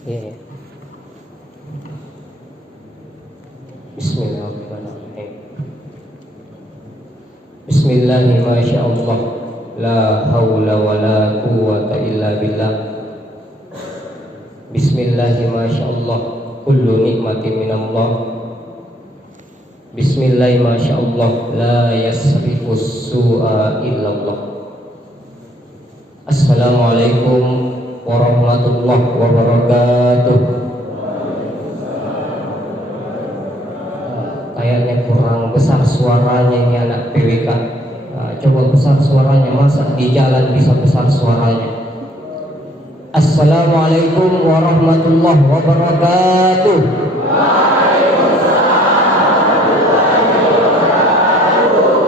Iya. Bismillahirrahmanirrahim. Bismillahirrahmanirrahim. Masya Allah, la haula wa la quwwata illa billah. Bismillahirrahmanirrahim. Masya Allah, kullu nikmatin minallah. Bismillahirrahmanirrahim. Masya Allah, la yasrifus su'a illallah. Assalamualaikum warahmatullahi wabarakatuh. Kayaknya kurang besar suaranya ini anak PWK. Coba besar suaranya, masa di jalan bisa besar suaranya. Assalamualaikum warahmatullahi wabarakatuh.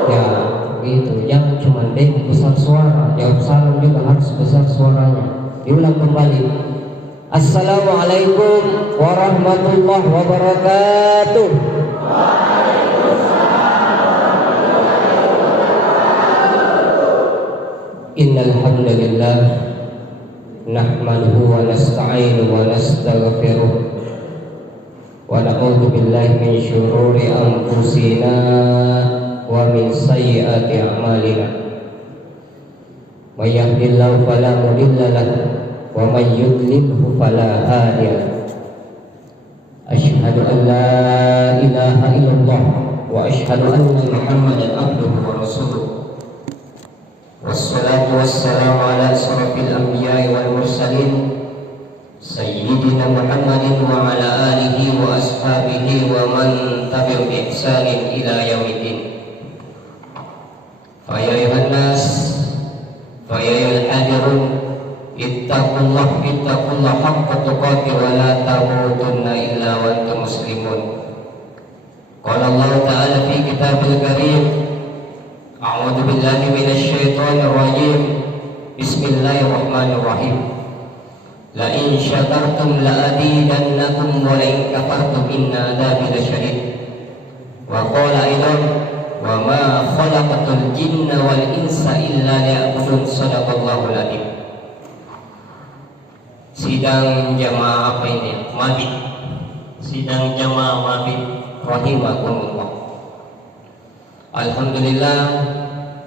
Ya gitu, jangan cuma demo besar suara, jawab salam juga harus besar suaranya. Diulang kembali. Assalamualaikum warahmatullahi wabarakatuh. Innal hamdalillah nahmaduhu wa nasta'inuhu wa nastaghfiruh wa na'udzu billahi min syururi anfusina wa min sayyiati a'malina. May yahdihillahu fala mudilla lahu wa may yudlilhu fala hadiya lahu. Asyhadu an la ilaha illallah wa asyhadu anna Muhammadan abduhu wa rasuluh. Wassalatu wassalamu ala asrafil anbiya'i wal mursalin sayyidina Muhammadin wa ala alihi wa ashabihi wa man tabi'ahum bi ihsanin ila yaumiddin. Fa ya ayuhan nas, fa ya ayyuhal hadirun, ittaqullah haqqa tuqatih wa la tamutunna illa wa antum muslimun. Qala Allah ta'ala fi kitabil karim, a'udzu billahi minasy syaithanir rajim. Bismillahirrahmanirrahim. La in syakartum la azidannakum wa la in kafartum inna adzabi lasyadid. Wa qala aidan wa ma khalaqatul jinna wal insa illa liya'budun. Shadaqallahul adzim. Sidang jamaah apa ini? Mabit. Sidang jamaah mabit rahimakumullah. Alhamdulillah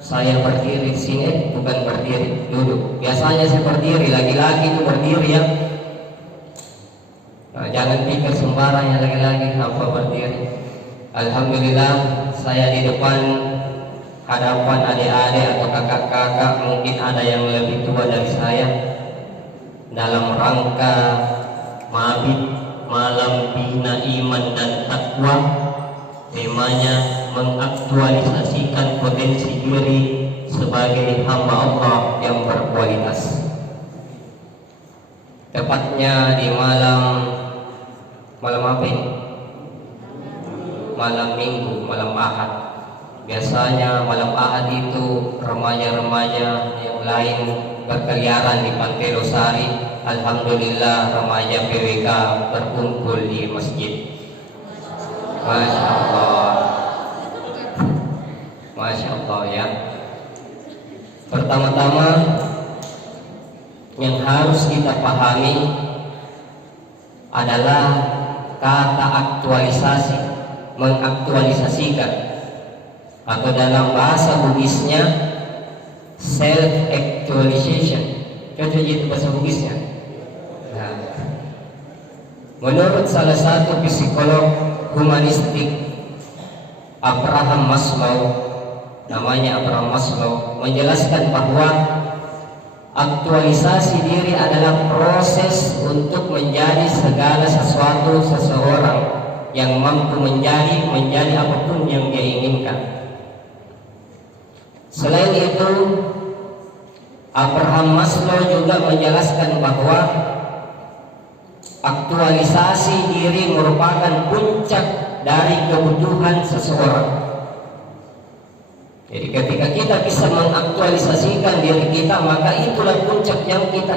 saya berdiri di sini, bukan berdiri duduk. Biasanya saya berdiri, lagi-lagi itu berdiri ya. Nah, jangan pikir sembarang yang lagi-lagi apa berdiri. Alhamdulillah saya di depan hadapan adik-adik atau kakak-kakak, mungkin ada yang lebih tua dari saya, dalam rangka mabit malam bina iman dan takwa. Temanya mengaktualisasikan potensi diri sebagai hamba Allah yang berkualitas. Tepatnya di malam apa ini? Malam Minggu, malam Ahad. Biasanya malam Ahad itu remaja-remaja yang lain berkeliaran di Pantai Losari. Alhamdulillah remaja PWK berkumpul di masjid. Masya Allah, Masya Allah ya. Pertama-tama yang harus kita pahami adalah kata aktualisasi, mengaktualisasikan, atau dalam bahasa Bugisnya self actualization. Contoh itu bahasa Bugisnya. Nah, menurut salah satu psikolog humanistik Abraham Maslow, namanya Abraham Maslow, menjelaskan bahwa aktualisasi diri adalah proses untuk menjadi segala sesuatu seseorang yang mampu menjadi apapun yang dia inginkan. Selain itu, Abraham Maslow juga menjelaskan bahwa aktualisasi diri merupakan puncak dari kebutuhan seseorang. Jadi ketika kita bisa mengaktualisasikan diri kita, maka itulah puncak yang kita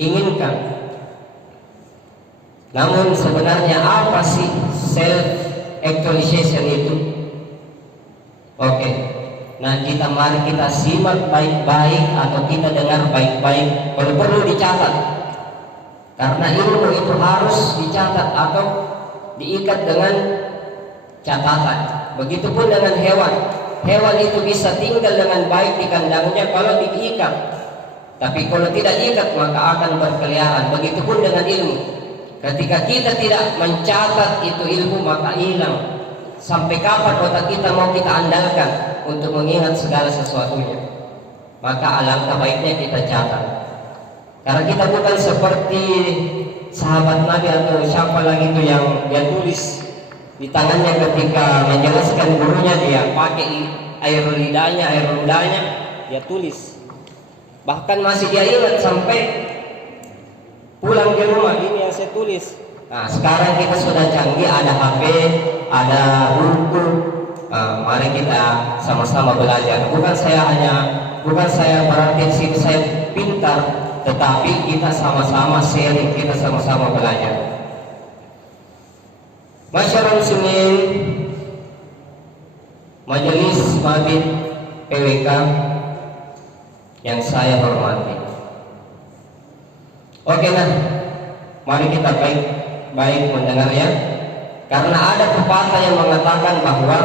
inginkan. Namun sebenarnya apa sih self actualization itu? Oke. Nah, mari kita simak baik-baik atau kita dengar baik-baik. Kalau perlu dicatat. Karena ilmu itu harus dicatat atau diikat dengan catatan. Begitupun dengan hewan. Hewan itu bisa tinggal dengan baik di kandangnya kalau diikat. Tapi kalau tidak diikat maka akan berkeliaran. Begitupun dengan ilmu. Ketika kita tidak mencatat itu ilmu maka hilang. Sampai kapan otak kita mau kita andalkan untuk mengingat segala sesuatunya? Maka alangkah baiknya kita catat. Karena kita bukan seperti sahabat Nabi atau siapa lagi itu yang dia tulis di tangannya ketika menjelaskan gurunya, dia pakai air ludahnya, dia tulis. Bahkan masih dia ingat sampai pulang ke rumah, ini yang saya tulis. Nah, sekarang kita sudah canggih, ada HP, ada buku. Mari kita sama-sama belajar. Bukan saya berarti sini saya pintar, tetapi kita sama-sama sharing, kita sama-sama belajar. Masyarakat muslimin, majelis mabit PWK yang saya hormati. Oke nah, mari kita baik mendengar ya. Karena ada pepatah yang mengatakan bahwa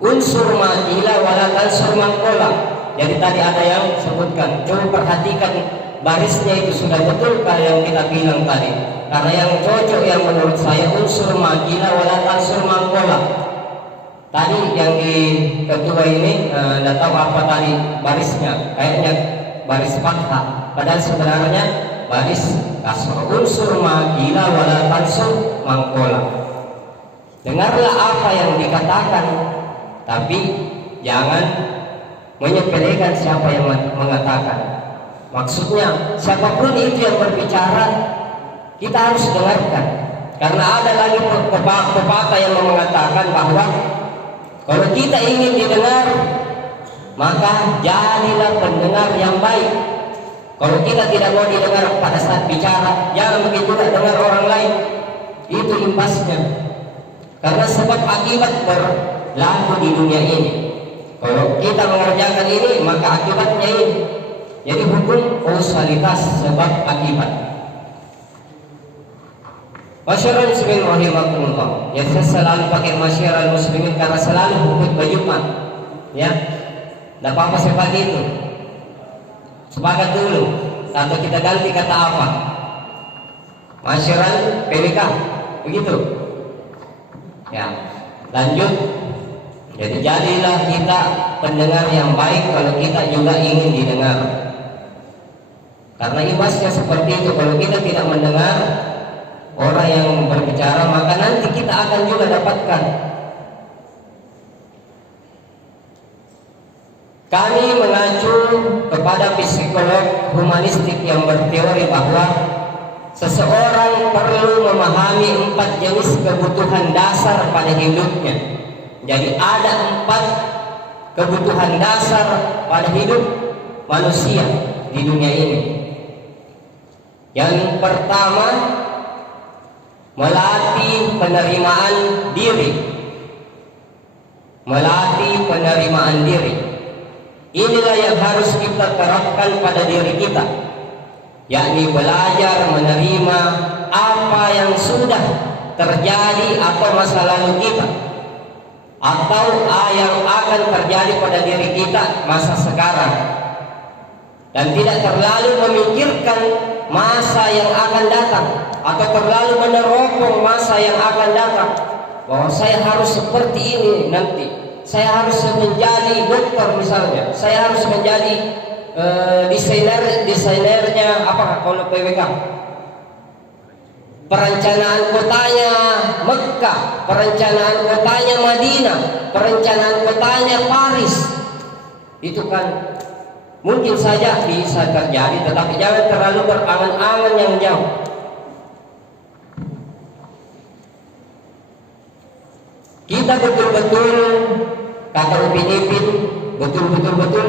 unsur makila wala tansur mangkola. Jadi tadi ada yang sebutkan, coba perhatikan barisnya itu sudah betulkah yang kita bilang tadi? Karena yang cocok yang menurut saya unsur makila wala tansur mangkola. Tadi yang di kedua ini tidak tahu apa tadi barisnya, kayaknya baris fathah, padahal sebenarnya baris kasroh. Unsur makila wala tansur mangkola. Dengarlah apa yang dikatakan, tapi jangan menyepelekan siapa yang mengatakan. Maksudnya siapapun itu yang berbicara kita harus dengarkan. Karena ada lagi pepatah yang mengatakan bahwa kalau kita ingin didengar maka jadilah pendengar yang baik. Kalau kita tidak mau didengar pada saat bicara, jangan begitu dengar orang lain. Itu imbasnya. Karena sebab akibat berlaku di dunia ini. Kalau kita mengerjakan ini maka akibatnya ini. Jadi hukum kausalitas sebab akibat. Masyarakat muslimin rahimakumullah. Ya, saya selalu pakai masyarakat muslimin karena selalu hukum Jumat. Ya, tidak apa-apa saya pakai itu. Sepakat dulu. Atau kita ganti kata apa? Masyarakat PWK. Begitu. Ya, lanjut. Jadi jadilah kita pendengar yang baik kalau kita juga ingin didengar. Karena imbasnya seperti itu. Kalau kita tidak mendengar orang yang berbicara, maka nanti kita akan juga dapatkan. Kami mengacu kepada psikolog humanistik yang berteori bahwa seseorang perlu memahami 4 jenis kebutuhan dasar pada hidupnya. Jadi ada 4 kebutuhan dasar pada hidup manusia di dunia ini. Yang pertama, melatih penerimaan diri. Melatih penerimaan diri. Inilah yang harus kita terapkan pada diri kita, yakni belajar menerima apa yang sudah terjadi atau masa lalu kita, atau yang akan terjadi pada diri kita masa sekarang, dan tidak terlalu memikirkan masa yang akan datang atau terlalu meneropong masa yang akan datang, bahwa saya harus seperti ini nanti, saya harus menjadi dokter misalnya, saya harus menjadi desainernya apa kalau PWK, perencanaan kotanya Mekah, perencanaan kotanya Madinah, perencanaan kotanya Paris. Itu kan mungkin saja bisa terjadi, tetapi jangan terlalu berangan-angan yang jauh. Kita betul-betul, kata Upin Ipin, betul-betul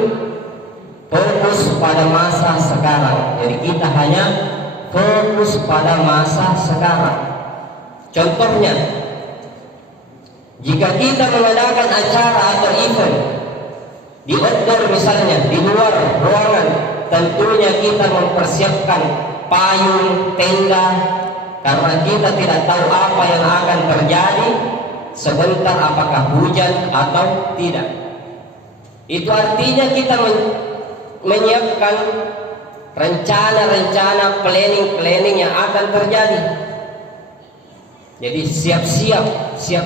fokus pada masa sekarang. Jadi kita hanya fokus pada masa sekarang. Contohnya, jika kita mengadakan acara atau event di outdoor misalnya, di luar ruangan, tentunya kita mempersiapkan payung, tenda, karena kita tidak tahu apa yang akan terjadi sebentar, apakah hujan atau tidak. Itu artinya kita menyiapkan rencana-rencana, planning yang akan terjadi. Jadi siap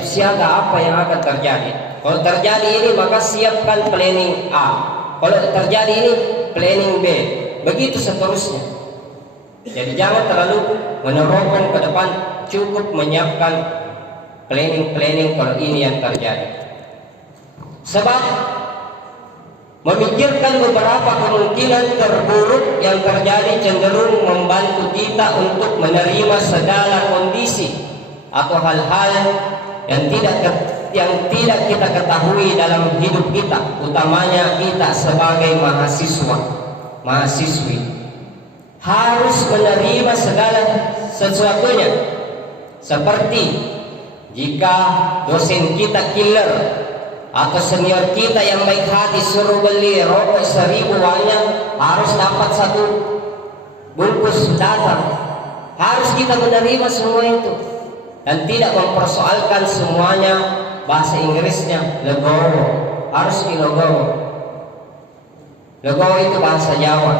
siaga apa yang akan terjadi. Kalau terjadi ini maka siapkan planning A. Kalau terjadi ini planning B. Begitu seterusnya. Jadi jangan terlalu menerobong ke depan, cukup menyiapkan planning kalau ini yang terjadi. Sebab memikirkan beberapa kemungkinan terburuk yang terjadi cenderung membantu kita untuk menerima segala kondisi atau hal-hal yang tidak kita ketahui dalam hidup kita, utamanya kita sebagai mahasiswi harus menerima segala sesuatunya. Seperti jika dosen kita killer atau senior kita yang baik hati suruh beli rokok 1000 uangnya harus dapat 1 bungkus datang, harus kita menerima semua itu dan tidak mempersoalkan semuanya. Bahasa Inggrisnya legowo, harus dilegowo. Legowo itu bahasa Jawa.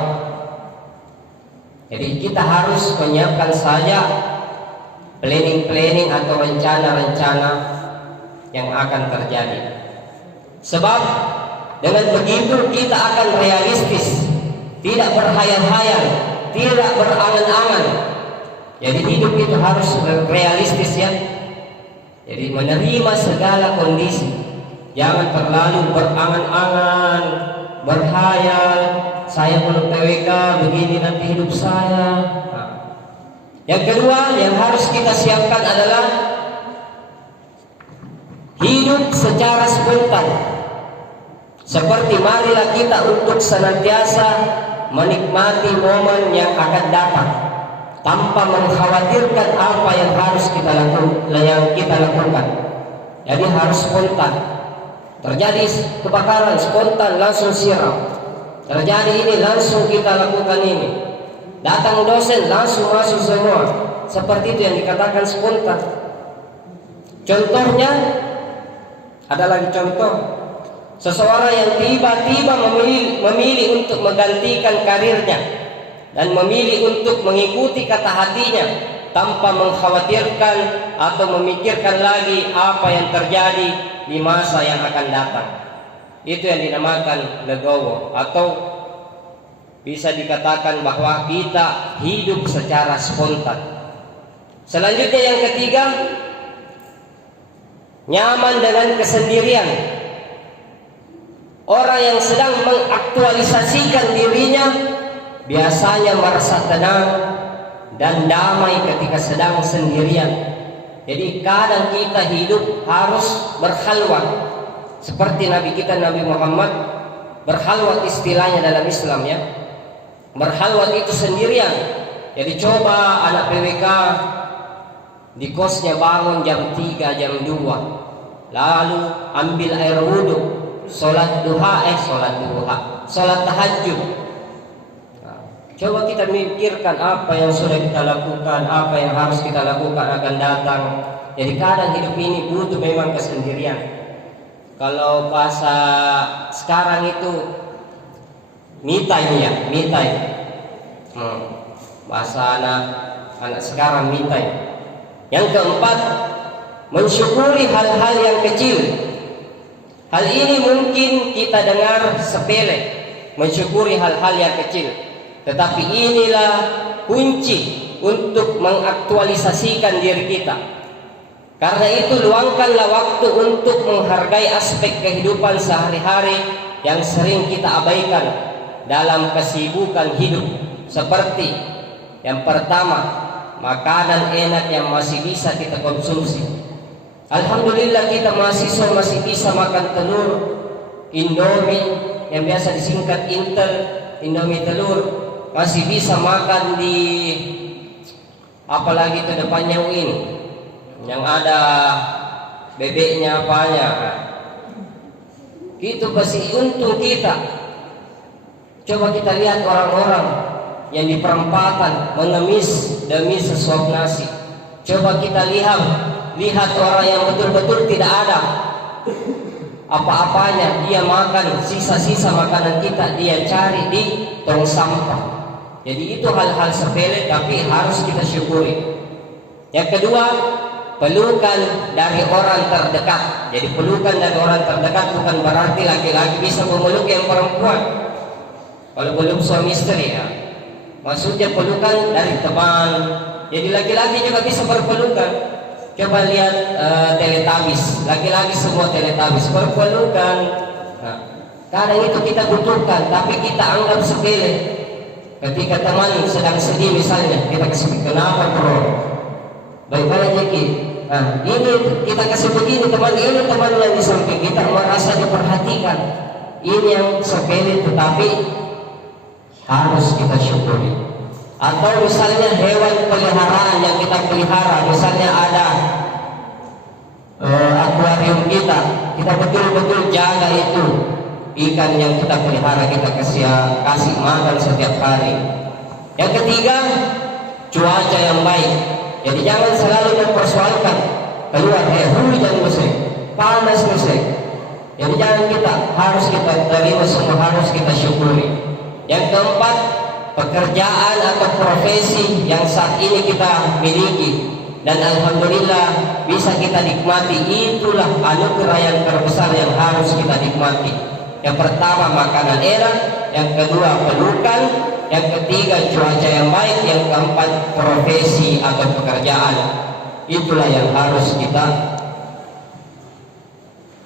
Jadi kita harus menyiapkan saja planning atau rencana-rencana yang akan terjadi. Sebab dengan begitu kita akan realistis, tidak berhayal-hayal, tidak berangan-angan. Jadi hidup itu harus realistis ya. Jadi menerima segala kondisi. Jangan terlalu berangan-angan, berhayal, saya belum PWK, begini nanti hidup saya. Nah. Yang kedua yang harus kita siapkan adalah hidup secara spontan. Seperti marilah kita untuk senantiasa menikmati momen yang akan datang tanpa mengkhawatirkan apa yang harus kita lakukan. Jadi harus spontan. Terjadi kebakaran spontan langsung siram. Terjadi ini langsung kita lakukan ini. Datang dosen langsung masuk semua. Seperti itu yang dikatakan spontan. Contohnya ada lagi contoh. Seseorang yang tiba-tiba memilih untuk menggantikan karirnya dan memilih untuk mengikuti kata hatinya tanpa mengkhawatirkan atau memikirkan lagi apa yang terjadi di masa yang akan datang. Itu yang dinamakan legowo, atau bisa dikatakan bahwa kita hidup secara spontan. Selanjutnya yang ketiga, nyaman dengan kesendirian. Orang yang sedang mengaktualisasikan dirinya biasanya merasa tenang dan damai ketika sedang sendirian. Jadi kadang kita hidup harus berkhalwat. Seperti Nabi kita Nabi Muhammad berkhalwat istilahnya dalam Islam ya. Berkhalwat itu sendirian. Jadi coba anak PWK di kosnya bangun jam 3, jam 2. Lalu ambil air wudhu, sholat tahajud. Coba kita mikirkan apa yang sudah kita lakukan, apa yang harus kita lakukan akan datang. Jadi kadang hidup ini butuh memang kesendirian. Kalau bahasa sekarang itu me time ya, me time. Bahasa anak sekarang me time. Yang keempat, mensyukuri hal-hal yang kecil. Hal ini mungkin kita dengar sepele, mensyukuri hal-hal yang kecil. Tetapi inilah kunci untuk mengaktualisasikan diri kita. Karena itu luangkanlah waktu untuk menghargai aspek kehidupan sehari-hari yang sering kita abaikan dalam kesibukan hidup. Seperti yang pertama, makanan enak yang masih bisa kita konsumsi. Alhamdulillah kita mahasiswa masih bisa makan telur Indomie yang biasa disingkat Intel, Indomie telur. Masih bisa makan di apalagi itu depannya UIN yang ada bebeknya apanya. Itu pasti untung kita. Coba kita lihat orang-orang yang di perempatan mengemis demi sesuap nasi. Coba kita lihat orang yang betul-betul tidak ada apa-apanya, dia makan sisa-sisa makanan kita, dia cari di tong sampah. Jadi itu hal-hal sepele tapi harus kita syukuri. Yang kedua, pelukan dari orang terdekat. Jadi pelukan dari orang terdekat bukan berarti laki-laki bisa memeluk yang perempuan. Kalau peluk suami istri ya, maksudnya pelukan dari teman. Jadi laki-laki juga bisa berpelukan. Coba lihat Teletubbies, laki-laki semua Teletubbies berpelukan. Nah, kadang itu kita butuhkan, tapi kita anggap sepele. Ketika teman sedang sedih misalnya, kita kasih, kenapa bro? Baik-baik aja Ki. Nah, ini kita kasih begini teman, ini teman yang di samping kita merasa diperhatikan. Ini yang sepele tetapi harus kita syukuri. Atau misalnya hewan peliharaan yang kita pelihara, misalnya ada akuarium kita betul-betul jaga itu ikan yang kita pelihara, kita kasih makan setiap hari. Yang ketiga, cuaca yang baik. Jadi jangan selalu mempersoalkan keluar hujan musim, panas musim. Jadi jangan harus kita terima semua, harus kita syukuri. Yang keempat, pekerjaan atau profesi yang saat ini kita miliki dan alhamdulillah bisa kita nikmati, itulah anugerah yang terbesar yang harus kita nikmati. Yang pertama makanan enak, yang kedua pelukan, yang ketiga cuaca yang baik, yang keempat profesi atau pekerjaan. Itulah yang harus kita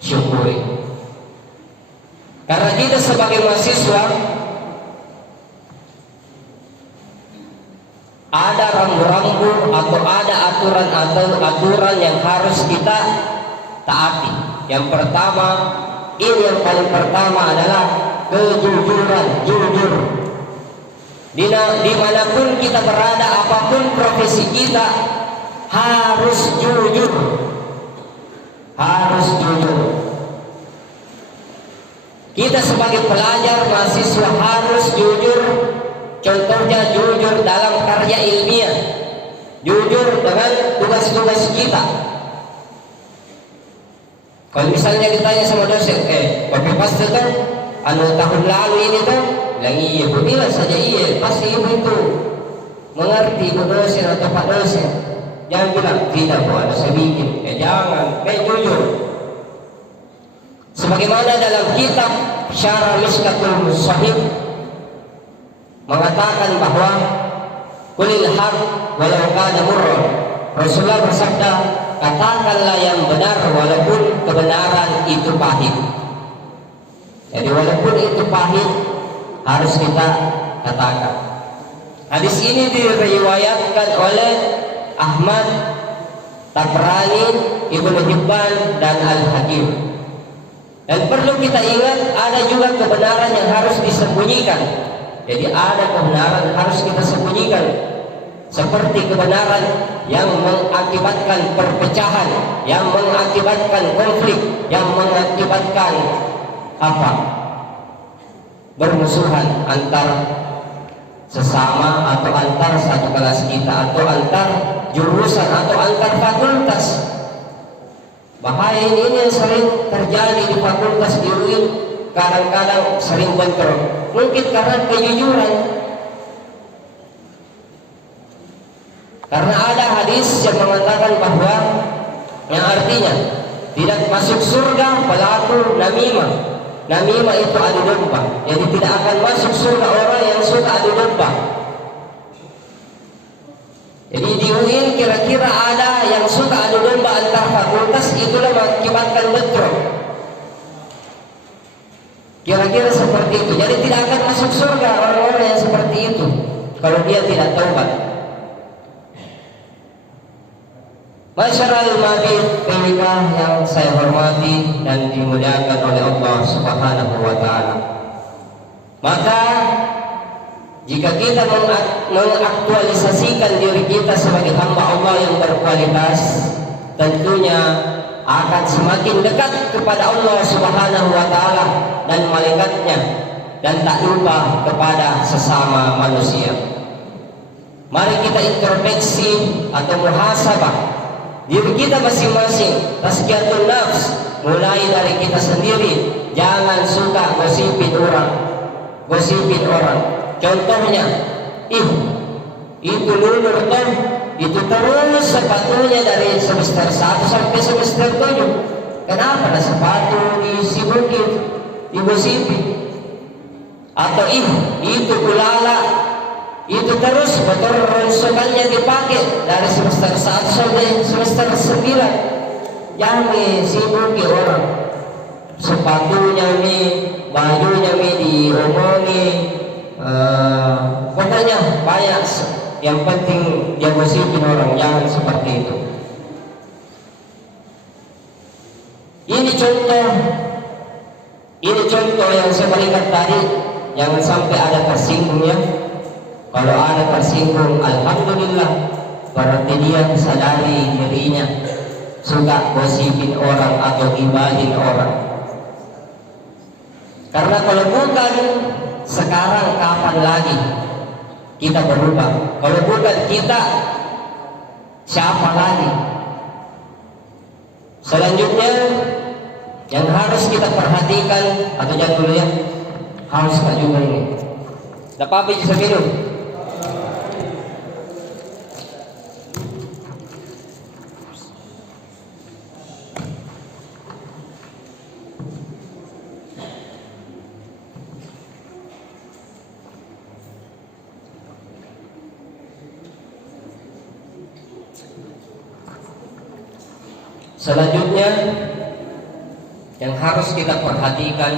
syukuri. Karena kita sebagai mahasiswa ada rambu-rambu atau ada aturan yang harus kita taati. Yang pertama, ini yang paling pertama adalah kejujuran, jujur. Dimanapun kita berada, apapun profesi kita, harus jujur. Harus jujur. Kita sebagai pelajar, mahasiswa harus jujur. Contohnya jujur dalam karya ilmiah, jujur dengan tugas-tugas kita. Kalau misalnya ditanya sama dosen, kopi pasta kan tahun lalu ini kan, bilang iya, bilang saja iya, pasti ibu itu mengerti ibu dosen atau pak dosen. Jangan bilang tidak bu, ada saya bikin. Jangan, jujur. Sebagaimana dalam kitab Syarah Mishkatul Sahih mengatakan bahwa kulil haq walau kana murran. Rasulullah bersabda, katakanlah yang benar walaupun kebenaran itu pahit. Jadi walaupun itu pahit harus kita katakan. Hadis ini diriwayatkan oleh Ahmad, Tabrani, Ibnu Hibban dan Al-Hakim. Dan perlu kita ingat ada juga kebenaran yang harus disembunyikan. Jadi ada kebenaran harus kita sembunyikan, seperti kebenaran yang mengakibatkan perpecahan, yang mengakibatkan konflik, yang mengakibatkan bermusuhan antar sesama atau antar satu kelas kita atau antar jurusan atau antar fakultas. Bahaya ini yang sering terjadi di fakultas di UIN, kadang-kadang sering bentrok. Mungkin karena kejujuran. Karena ada hadis yang mengatakan bahwa yang artinya tidak masuk surga pelaku namimah. Namimah itu adu domba. Jadi tidak akan masuk surga orang yang suka adu domba. Jadi di UIN kira-kira ada yang suka adu domba antar fakultas, itulah mengakibatkan bentrok. Kira-kira seperti itu. Jadi tidak akan masuk surga orang-orang yang seperti itu kalau dia tidak taubat. Masyarul mabit penikah yang saya hormati dan dimuliakan oleh Allah Subhanahu wa taala. Maka jika kita mengaktualisasikan diri kita sebagai hamba Allah yang berkualitas, tentunya akan semakin dekat kepada Allah Subhanahu wa taala dan malaikatnya, dan tak lupa kepada sesama manusia. Mari kita introspeksi atau muhasabah diri kita masing-masing, tazkiyatun nafs, mulai dari kita sendiri. Jangan suka gosipin orang. Contohnya, itu lulur toh, itu terus sepatunya dari semester 1 sampai semester 7. Kenapa ada sepatu disibukin, digosipin? Atau itu ulala, itu terus motor ronsokannya dipakai dari semester 1 sampai semester 9. Jangan sibuki orang. Sepatunya bajunya diomongi, pokoknya banyak. Yang penting dia gosipin orang, jangan seperti itu. Ini contoh yang saya berikan tadi. Jangan sampai ada tersinggungnya. Kalau ada tersinggung, alhamdulillah, berarti dia sadari dirinya suka gosipin orang atau gibahin orang. Karena kalau bukan sekarang, kapan lagi kita berubah? Kalau bukan kita, siapa lagi? Selanjutnya yang harus kita perhatikan, atau jangan dulu ya, harus Pak juga ini. Dapat bisa minum? Selanjutnya yang harus kita perhatikan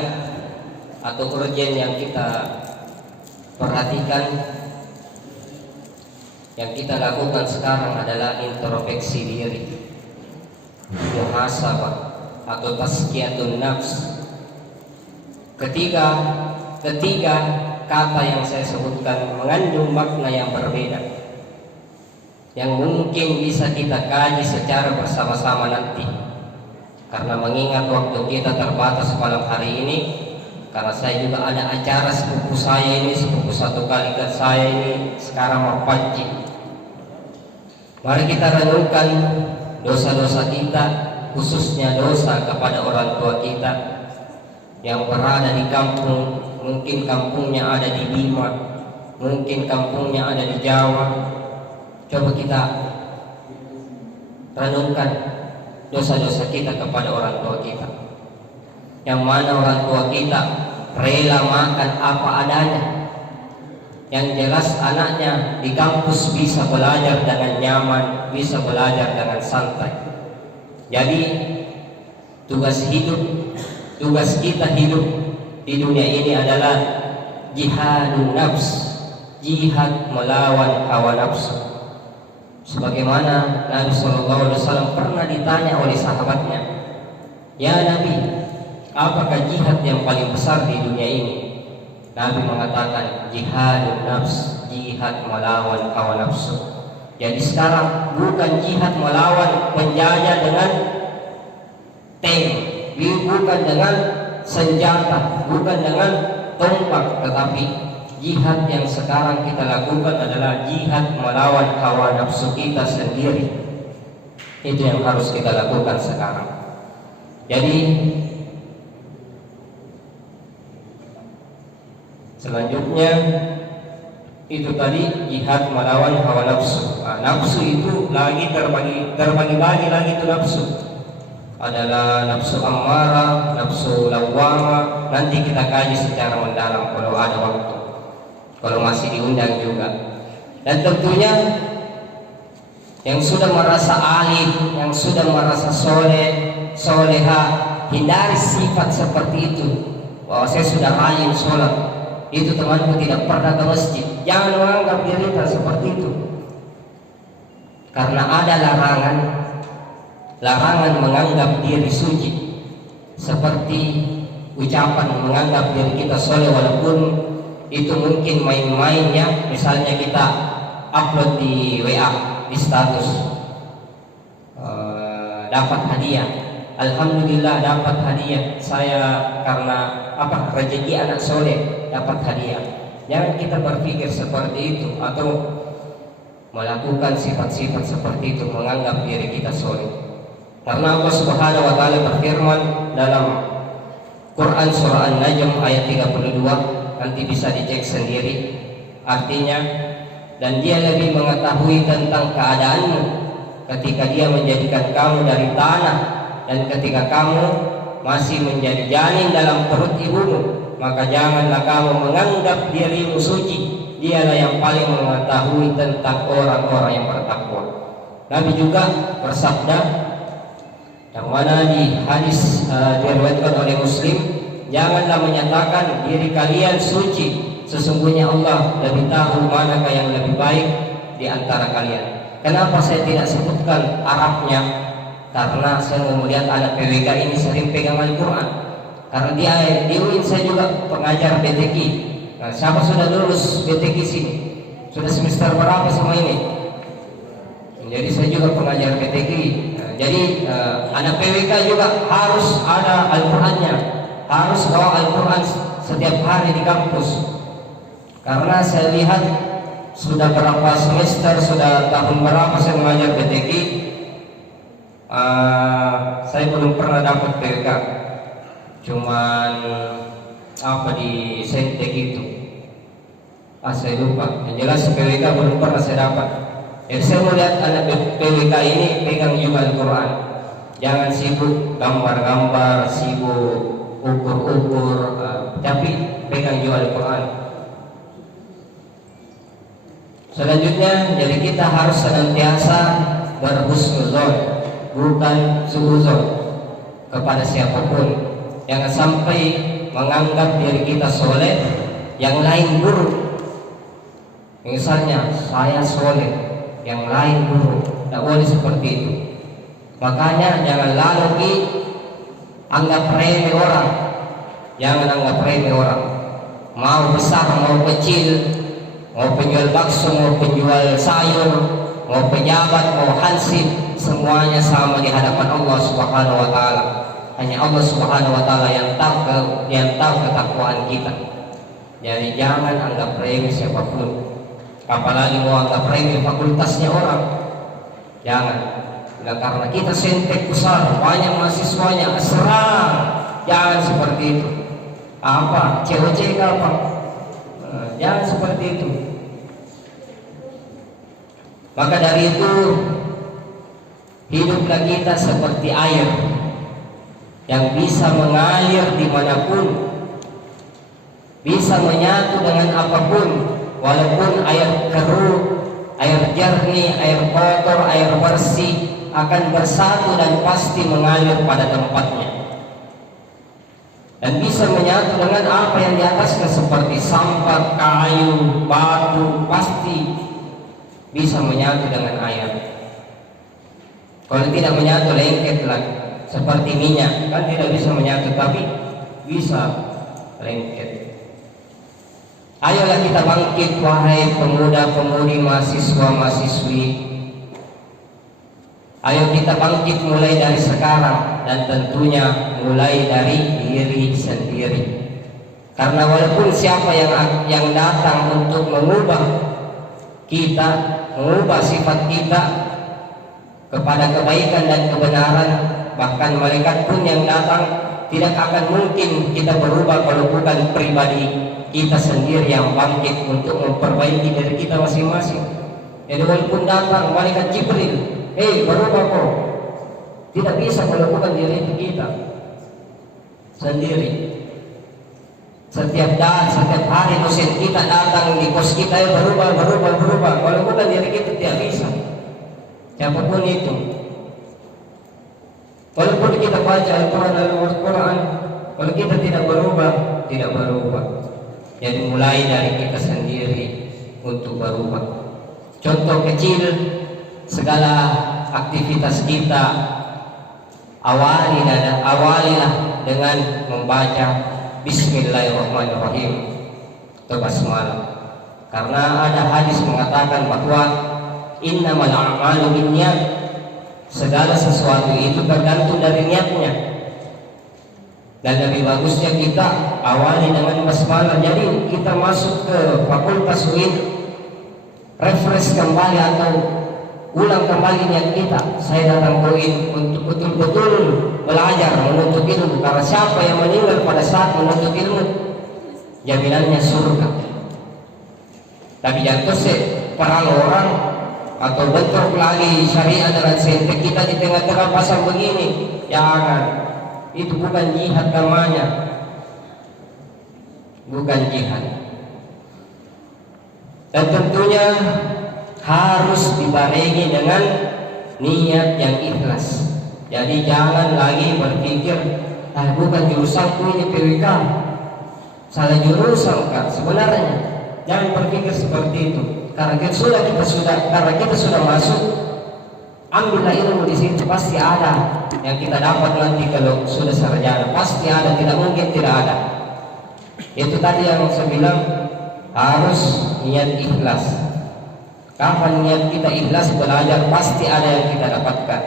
atau urgen yang kita perhatikan, yang kita lakukan sekarang adalah introspeksi diri, muhasabah atau tazkiyatun nafs. Ketiga kata yang saya sebutkan mengandung makna yang berbeda, yang mungkin bisa kita kaji secara bersama-sama nanti. Karena mengingat waktu kita terbatas malam hari ini, karena saya juga ada acara sepupu saya ini, sepupu satu kali ke saya ini sekarang mau panci. Mari kita renungkan dosa-dosa kita, khususnya dosa kepada orang tua kita yang berada di kampung. Mungkin kampungnya ada di Bima, mungkin kampungnya ada di Jawa. Coba kita renungkan dosa-dosa kita kepada orang tua kita, yang mana orang tua kita rela makan apa adanya. Yang jelas anaknya di kampus bisa belajar dengan nyaman, bisa belajar dengan santai. Jadi tugas kita hidup di dunia ini adalah jihadun nafs, jihad melawan hawa nafsu. Sebagaimana Nabi SAW pernah ditanya oleh sahabatnya, "Ya Nabi, apakah jihad yang paling besar di dunia ini?" Nabi mengatakan, "Jihadun nafs, jihad melawan hawa nafsu." Jadi sekarang bukan jihad melawan penjajah dengan tank, bukan dengan senjata, bukan dengan tombak, tetapi jihad yang sekarang kita lakukan adalah jihad melawan hawa nafsu kita sendiri. Itu yang harus kita lakukan sekarang. Jadi selanjutnya itu tadi jihad melawan hawa nafsu. Nafsu itu lagi terbagi-bagi lagi itu nafsu. Adalah nafsu ammarah, nafsu lawwamah. Nanti kita kaji secara mendalam kalau ada waktu, kalau masih diundang juga. Dan tentunya yang sudah merasa alim, yang sudah merasa soleha, hindari sifat seperti itu. Bahwa saya sudah alim sholat, itu temanku tidak pernah ke masjid. Jangan menganggap diri seperti itu, karena ada larangan menganggap diri suci, seperti ucapan menganggap diri kita soleh walaupun itu mungkin main-mainnya. Misalnya kita upload di WA, di status, dapat hadiah, alhamdulillah dapat hadiah, saya karena rezeki anak soleh dapat hadiah. Jangan kita berpikir seperti itu. Atau melakukan sifat-sifat seperti itu, menganggap diri kita soleh. Karena Allah Subhanahu wa taala berfirman dalam Quran surah An-Najm ayat 32, nanti bisa dicek sendiri artinya, dan dia lebih mengetahui tentang keadaanmu ketika dia menjadikan kamu dari tanah dan ketika kamu masih menjadi janin dalam perut ibumu, maka janganlah kamu menganggap dirimu suci. Dialah yang paling mengetahui tentang orang-orang yang bertakwa. Nabi juga bersabda, yang mana di hadis diriwayatkan oleh Muslim, janganlah menyatakan diri kalian suci, sesungguhnya Allah lebih tahu manakah yang lebih baik di antara kalian. Kenapa saya tidak sebutkan Arabnya? Karena saya mau melihat anak PWK ini sering pegang Al-Quran. Karena di UIN saya juga pengajar BTQ. Nah, siapa sudah lulus BTQ sini? Sudah semester berapa semua ini? Jadi saya juga pengajar BTQ. Nah, jadi anak PWK juga harus ada Al-Qurannya, harus bawa Al-Quran setiap hari di kampus. Karena saya lihat sudah berapa semester, sudah tahun berapa saya mengajar BTQ, saya belum pernah dapat PWK. Cuman apa di Sentek itu, saya lupa. Yang jelas PWK belum pernah saya dapat. Jadi saya melihat anak PWK ini pegang juga Al-Quran. Jangan sibuk gambar-gambar, sibuk ukur-ukur, tapi pegang juga Al-Quran. Selanjutnya, jadi kita harus senantiasa berhusnuzon, bukan suuzon kepada siapapun. Jangan sampai menganggap diri kita soleh, yang lain buruk. Misalnya saya soleh, yang lain buruk. Tidak boleh seperti itu. Makanya jangan lalu anggap remeh orang. Jangan anggap remeh orang. Mau besar, mau kecil, mau penjual bakso, mau penjual sayur, mau pejabat, mau hansip, semuanya sama di hadapan Allah Subhanahu wa taala. Hanya Allah Subhanahu wa taala yang tahu ketakwaan kita. Jadi jangan anggap remeh siapapun. Apalagi mau anggap remeh fakultasnya orang. Jangan. Nah, karena kita Sentek besar, banyak mahasiswanya, serang. Jangan seperti itu. Apa? COC apa? Jangan seperti itu. Maka dari itu, hiduplah kita seperti air yang bisa mengalir dimanapun, bisa menyatu dengan apapun, walaupun air keruh, air jernih, air kotor, air bersih akan bersatu dan pasti mengalir pada tempatnya. Dan bisa menyatu dengan apa yang di atasnya seperti sampah, kayu, batu, pasti bisa menyatu dengan air. Kalau tidak menyatu, lengket lagi. Seperti minyak, kan tidak bisa menyatu, tapi bisa lengket. Ayolah kita bangkit, wahai pemuda-pemudi, mahasiswa-mahasiswi. Ayo kita bangkit mulai dari sekarang, dan tentunya mulai dari diri sendiri. Karena walaupun siapa yang datang untuk mengubah kita, mengubah sifat kita kepada kebaikan dan kebenaran, bahkan malaikat pun yang datang, tidak akan mungkin kita berubah kalau bukan pribadi kita sendiri yang bangkit untuk memperbaiki diri kita masing-masing. Jadi walaupun datang malaikat Jibril, berubah kok, tidak bisa kalau bukan diri kita sendiri. Setiap hari dosen kita datang di kos kita, berubah. Kalau bukan diri kita tidak bisa. Siapapun itu. Walaupun kita baca Al-Quran, kalau kita tidak berubah. Jadi mulai dari kita sendiri untuk berubah. Contoh kecil, segala aktivitas kita awalilah dengan membaca Bismillahirrahmanirrahim atau basmalah. Karena ada hadis mengatakan bahwa innamal a'malu binniyat, segala sesuatu itu tergantung dari niatnya. Dan lebih bagusnya kita awali dengan basmalah. Jadi kita masuk ke fakultas UIN, refresh kembali atau ulang kembali niat kita. Saya datang ke ini untuk betul-betul belajar menuntut ilmu, karena siapa yang meninggal pada saat menuntut ilmu jaminannya surga. Tapi jatuh para orang atau bentuk lagi syariat dengan sentek kita di tengah-tengah pasang begini, jangan. Itu bukan jihad namanya, bukan jihad. Dan tentunya harus dibarengi dengan niat yang ikhlas. Jadi jangan lagi berpikir, bukan jurusanku ini PWK, salah jurusan Kak. Sebenarnya jangan berpikir seperti itu. Karena kita sudah masuk, ambillah ilmu di situ, pasti ada yang kita dapat nanti kalau sudah sarjana, pasti ada, tidak mungkin tidak ada. Itu tadi yang saya bilang, harus niat ikhlas. Kapan niat kita ikhlas belajar, pasti ada yang kita dapatkan.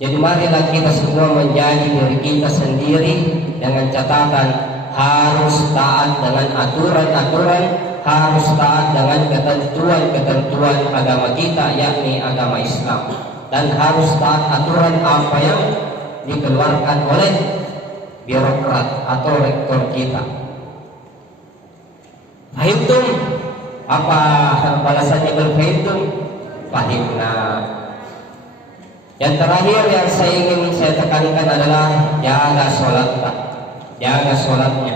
Jadi marilah kita semua menjadi diri kita sendiri dengan catatan harus taat dengan aturan-aturan, harus taat dengan ketentuan-ketentuan agama kita, yakni agama Islam, dan harus taat aturan apa yang dikeluarkan oleh birokrat atau rektor kita. Fahimtum? Apa balasannya berfahimtum? Fahimna. Yang terakhir yang ingin saya tekankan adalah jaga sholatnya.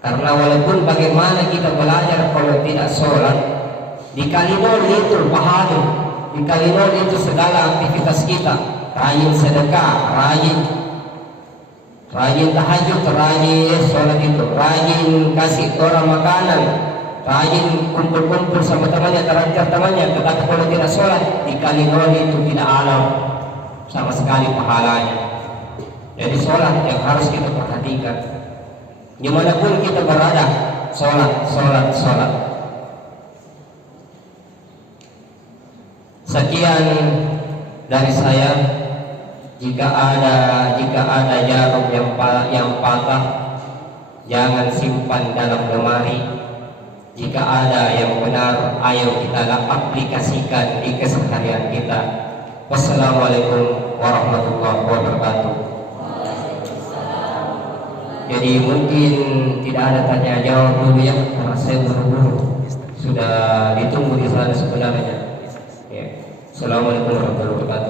Karena walaupun bagaimana kita belajar kalau tidak sholat, dikali nol itu pahala, dikali nol itu segala aktivitas kita. Rajin sedekah, rajin tahajud, rajin sholat itu, rajin kasih orang makanan, rajin kumpul-kumpul sama temannya, terakhir temannya. Tetapi kalau tidak sholat, dikali nol itu tidak alam sama sekali pahalanya. Jadi sholat yang harus kita perhatikan. Dimanapun kita berada, sholat. Sekian dari saya. Jika ada jarum yang patah, jangan simpan dalam lemari. Jika ada yang benar, ayo kita aplikasikan di keseharian kita. Wassalamualaikum warahmatullahi wabarakatuh. Jadi mungkin tidak ada tanya jawab dulu ya, karena saya buru-buru, sudah ditunggu di sana sebenarnya. Ya. Assalamualaikum warahmatullahi wabarakatuh.